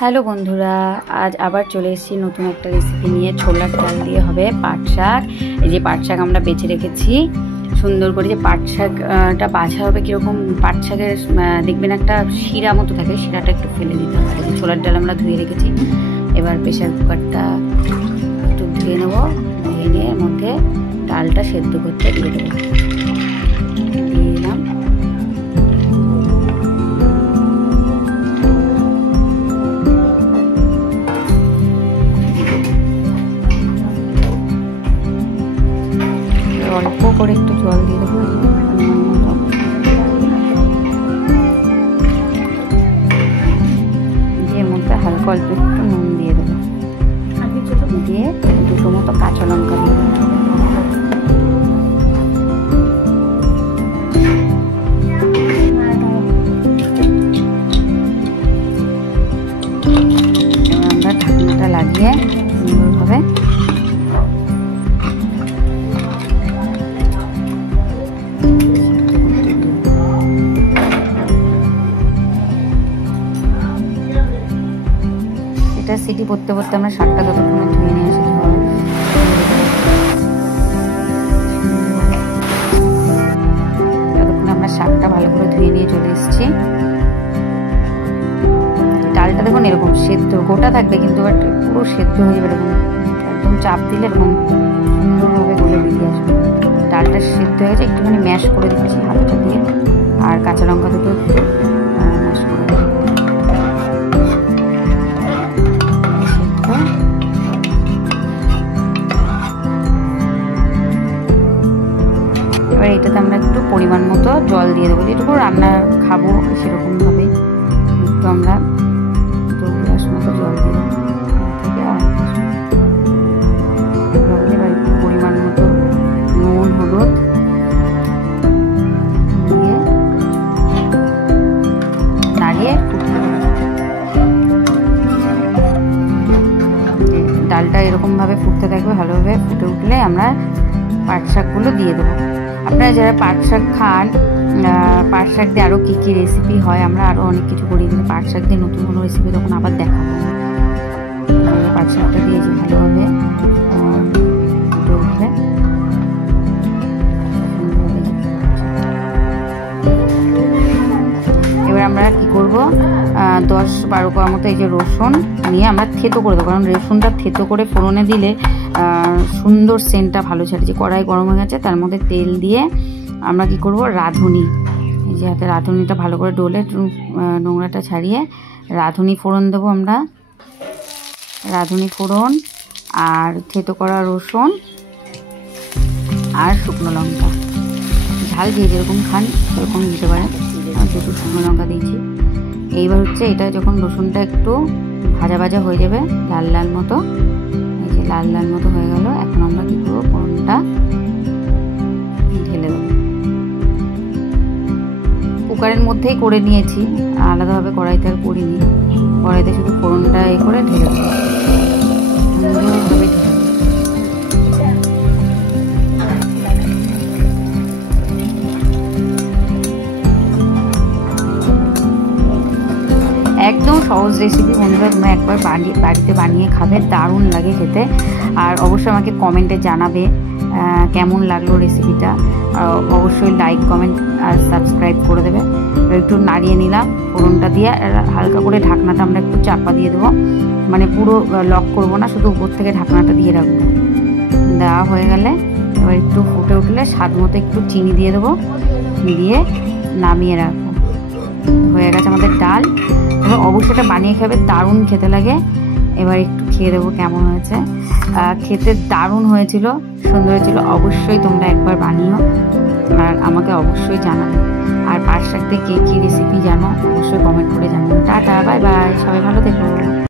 Hello বন্ধুরা, আজ আবার চলে এসেছি নতুন একটা রেসিপি নিয়ে। ছোলার ডাল দিয়ে হবে পাট শাক। এই যে পাট শাক আমরা বেছে রেখেছি সুন্দর করে। যে পাট শাকটা বাছা হবে কীরকম, পাট শাকের দেখবেন একটা শিরা মতো থাকে, শিরাটা একটু ফেলে দিতে হবে। ছোলার ডাল আমরা ধুয়ে রেখেছি। এবার প্রেশার কুকারটা একটু ধুয়ে নেবো, ধুয়ে নিয়ে এর মধ্যে ডালটা সেদ্ধ করতে দিয়ে দেবো। দিয়ে দিলাম। অল্প করে একটু জল দিয়ে দেবো, দিয়ে মধ্যে হালকা অল্প একটু নুন দিয়ে দেবো, দিয়ে দুটো মতো কাঁচা লঙ্কা দিয়ে দেবো। আমরা ঢাকনাটা লাগিয়ে সুন্দরভাবে সিটি পড়তে পড়তে আমরা শাকটা ততক্ষণে ধুয়ে নিয়ে আসি। ততক্ষণে আমরা শাকটা ভালো করে ধুয়ে নিয়ে চলে এসেছি। ডালটা দেখুন এরকম সেদ্ধ, গোটা থাকবে কিন্তু পুরো সেদ্ধ হয়ে যাবে, এরকম একদম চাপ দিলে এরকম সুন্দরভাবে গলে বেরিয়ে আসবে। ডালটা সেদ্ধ হয়ে গেছে, একটুখানি ম্যাশ করে দিচ্ছি হাতটা দিয়ে, আর কাঁচা লঙ্কা দুটো একটু ম্যাশ করে দেবো। এবার এটাতে আমরা একটু পরিমাণ মতো জল দিয়ে দেবো, যেটুকু রান্না খাবো সেরকমভাবে একটু আমরা 2 গ্লাস মতো জল দিয়ে দেবো থেকে। এবার একটু পরিমাণ মতো নুন হলুদ দিয়ে নাড়িয়ে ফুটতে দেবো। ডালটা এরকমভাবে ফুটতে থাকবে, ভালোভাবে ফুটে উঠলে আমরা পাট শাকগুলো দিয়ে দেবো। আপনারা যারা পাট শাক খান, পাট শাক দিয়ে আরও কী কী রেসিপি হয়, আমরা আরও অনেক কিছু করি, কিন্তু পাট শাক দিয়ে নতুন কোনো রেসিপি তখন আবার দেখাবো। পাট শাকটা দিয়ে যে ভালোভাবে ফুটে উঠলে এবার আমরা কী করবো, 10-12 কোয়া মতো এই যে রসুন নিয়ে আমরা থেতো করে দেবো, কারণ রসুনটা থেতো করে ফোড়নে দিলে সুন্দর সেন্টটা ভালো ছাড়ে। যে কড়াই গরম হয়ে গেছে, তার মধ্যে তেল দিয়ে আমরা কি করব, রাঁধুনি, এই যে হাতে রাঁধুনিটা ভালো করে ডলে নোংরাটা ছাড়িয়ে রাঁধুনি ফোড়ন দেবো আমরা। রাঁধুনি ফোড়ন আর থেতো করা রসুন আর শুকনো লঙ্কা, ঝাল যে যেরকম খান সেরকম দিতে পারেন। দুটো শুকনো লঙ্কা দিয়েছি। এইবার হচ্ছে এটা যখন রসুনটা একটু ভাজা ভাজা হয়ে যাবে, লাল লাল মতো, এই যে লাল লাল মতো হয়ে গেল, এখন আমরা কী করবো, ফোড়নটা ঢেলে দেবো। কুকারের মধ্যেই করে নিয়েছি, আলাদাভাবে কড়াইতে আর করিনি। কড়াইতে শুধু ফোড়নটা করে ঢেলে দেবো, সুন্দরভাবে ঢেলে দেবো। একদম সহজ রেসিপি বন্ধুরা, তোমরা একবার বাড়িতে বানিয়ে খাবে, দারুণ লাগে খেতে। আর অবশ্যই আমাকে কমেন্টে জানাবে কেমন লাগলো রেসিপিটা। অবশ্যই লাইক কমেন্ট আর সাবস্ক্রাইব করে দেবে। একটু নাড়িয়ে নিলাম ফোড়নটা দিয়ে, হালকা করে ঢাকনাটা আমরা একটু চাপা দিয়ে দেবো, মানে পুরো লক করবো না, শুধু উপর থেকে ঢাকনাটা দিয়ে রাখবো। দেওয়া হয়ে গেলে এবার একটু ফুটে উঠলে স্বাদ মতো একটু চিনি দিয়ে দেবো, দিয়ে নামিয়ে রাখবো। হয়ে গেছে আমাদের ডাল। এবার অবশ্যই এটা বানিয়ে খাবে, দারুণ খেতে লাগে। এবার একটু খেয়ে দেবো কেমন হয়েছে। খেতে দারুণ হয়েছিল, সুন্দর হয়েছিল। অবশ্যই তোমরা একবার বানিও আর আমাকে অবশ্যই জানাবে। আর পাট শাক দিয়ে কে কী রেসিপি জানো অবশ্যই কমেন্ট করে জানাবে। টাটা, বাই বাই, সবাই ভালো থেকো।